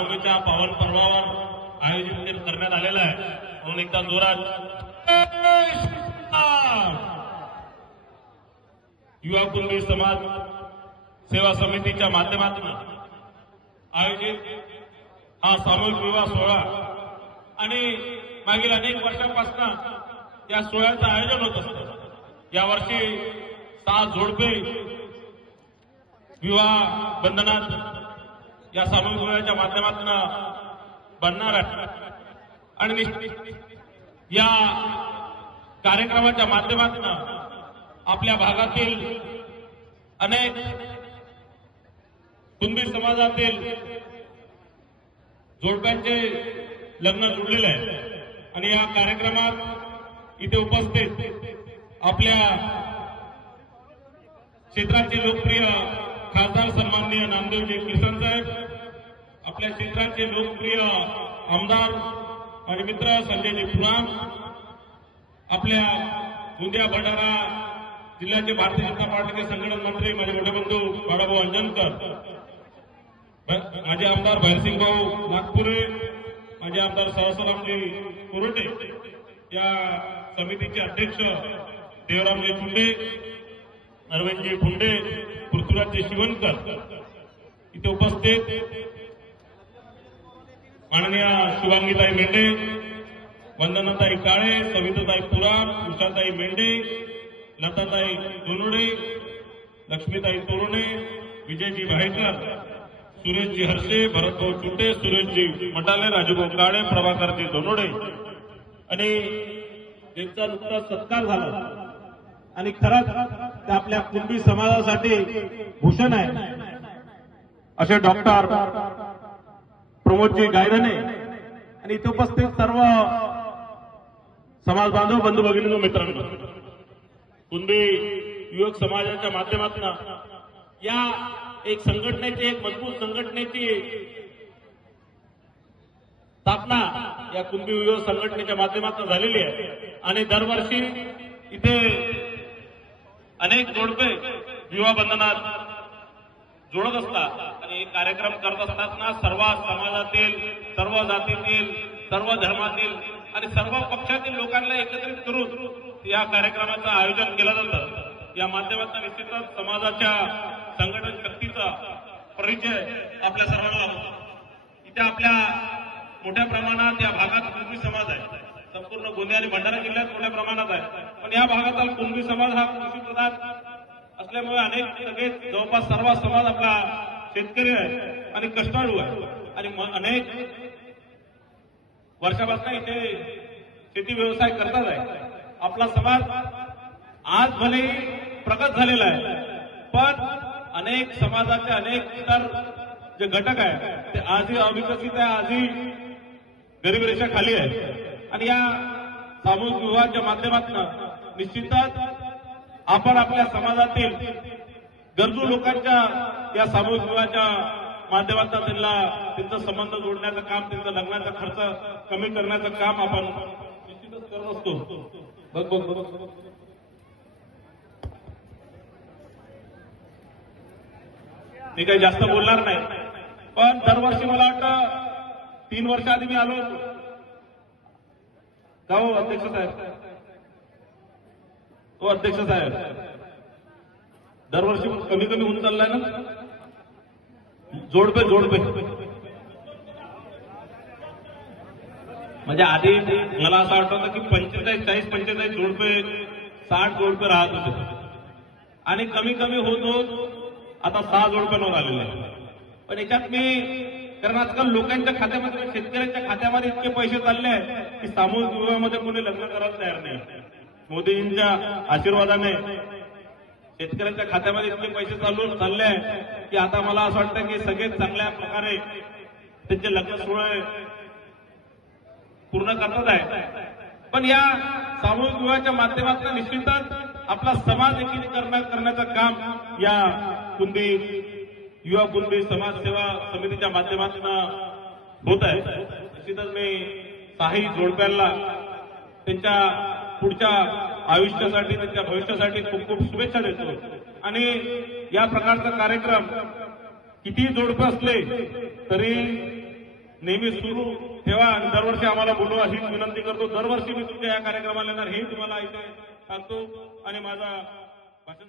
रामनवमीच्या पावन पर्वावर आयोजित करण्यात आलेलं आहे. म्हणून एकदा जोरात. युवा कुंभी समाज सेवा समितीच्या माध्यमातून आयोजित हा सामूहिक विवाह सोहळा आणि मागील अनेक वर्षांपासून या सोहळ्याचं आयोजन होत असतं. यावर्षी सहा जोडपे विवाह बंधनात या सामूहिक माध्यमातून बनणार आहे. आणि या कार्यक्रमाच्या माध्यमातून आपल्या भागातील अनेक कुंभी समाजातील जोडप्यांचे लग्न जुळलेले आहे आणि या कार्यक्रमात इथे उपस्थित आपल्या क्षेत्राचे लोकप्रिय खासदार सन्माननीय नामदेवजी कृष्ण आपल्या क्षेत्राचे लोकप्रिय आमदार माझे मित्र संजयजी पुराम आपल्या गोंदिया भंडारा जिल्ह्याचे भारतीय जनता पार्टीचे संघटन मंत्री माझे मोठे बंधू बाळाभाऊ अंजनकर माझे आमदार भैरसिंग भाऊ नागपुरे माझे आमदार सहसरामजी कोरोटे या समितीचे अध्यक्ष देवरामजी फुंडे अरविंदजी फुंडे पृथ्वीराजजी शिवणकर इथे उपस्थित माननीय शुभांगीताई मेंढे वंदनाताई काळे सविताताई पुराम उषाताई मेंढे लताताई दोनुडे लक्ष्मीताई तोरणे विजयजी भाईकर सुरेशजी हर्षे भरतभाऊ चुटे सुरेशजी मटाले राजूभाऊ काळे प्रभाकरजी दोनोडे. आणि त्यांचा नुकताच सत्कार झाला आणि खरंच ते आपल्या कुणबी समाजासाठी भूषण आहे असे डॉक्टर प्रमोदजी गायधने आणि इथे उपस्थित सर्व समाज बांधव बंधू भगिनी मित्रांनो. कुंबे युवक समाजाच्या माध्यमातून या एक संघटनेची एक मजबूत संघटनेची स्थापना या कुंभी युवक संघटनेच्या माध्यमातून झालेली आहे. आणि दरवर्षी इथे अनेक जोडपे युवा बंधनात जोडत असतात. आणि हे कार्यक्रम करत असताना सर्व समाजातील सर्व जातीतील सर्व धर्मातील आणि सर्व पक्षातील लोकांना एकत्रित करून या कार्यक्रमाचं आयोजन केलं जातं. या माध्यमातून निश्चितच समाजाच्या संघटन शक्तीचा परिचय आपल्या सर्वांना होतो. इथे आपल्या मोठ्या प्रमाणात या भागात कुणबी समाज आहे. संपूर्ण गोंदिया आणि भंडारा जिल्ह्यात मोठ्या प्रमाणात आहे. पण या भागाचा कुणबी समाज हा कृषी प्रधान असल्यामुळे अनेक सगळे जवळपास सर्व समाज आपला शेतकरी आहे आणि कष्टाळू आहे. आणि अनेक वर्षापासून इथे शेती व्यवसाय करतात आहे. आपला समाज आज भले प्रगत झालेला आहे पण अनेक समाजाचे अनेक इतर जे घटक आहे ते आजही अविकसित आहे आजही गरीब रेषा खाली आहे. आणि या सामूहिक विवाहाच्या माध्यमातून निश्चितच आपण आपल्या समाजातील गरजू लोकांच्या या सामूहिक विवाहाच्या माध्यमातून त्यांना त्यांचा संबंध जोडण्याचं काम त्यांचा लग्नाचा खर्च कमी करण्याचं काम आपण निश्चितच करत असतो. बघ बघ बघ. मी काही जास्त बोलणार नाही. पण दरवर्षी मला वाटतं तीन वर्ष आधी मी आलो जाऊ हो अध्यक्ष साहेब. हो अध्यक्ष साहेब. दरवर्षी कमी कमी होऊन चाललाय ना? जोडपे जोडपे. म्हणजे आधी मला असं वाटत की पंचेचाळीस चाळीस पंचेचाळीस जोडपे साठ जोडपे राहत होते. आणि कमी कमी होत होत आता सहा जोडप्यांवर आलेले पण याच्यात मी कारण आजकाल लोकांच्या खात्यामध्ये शेतकऱ्यांच्या खात्यामध्ये इतके पैसे चालले आहेत की सामूहिक विवाहामध्ये कोणी लग्न करायला तयार नाही. मोदीजींच्या आशीर्वादाने शेतकऱ्यांच्या खात्यामध्ये इतके पैसे चालू चालले आहे की आता मला असं वाटतं की सगळे चांगल्या प्रकारे त्यांचे लग्न सोहळे पूर्ण करतात आहे. पण या सामूहिक विवाहाच्या माध्यमातून निश्चितच आपला समाज एकीकरण करण्याचं काम या कुंदी युवा कुंदी समाजसेवा समितीच्या माध्यमातून होत आहे. निश्चितच मी काही जोडप्यांना त्यांच्या पुढच्या आयुष्यासाठी त्यांच्या भविष्यासाठी खूप खूप शुभेच्छा देतो. आणि या प्रकारचा कार्यक्रम किती जोडपं असले तरी नेहमी सुरू ठेवा आणि दरवर्षी आम्हाला बोलवा. हीच विनंती करतो. दरवर्षी मी तुमच्या या कार्यक्रमाला येणार हे तुम्हाला ऐकाय सांगतो. आणि माझा भाषण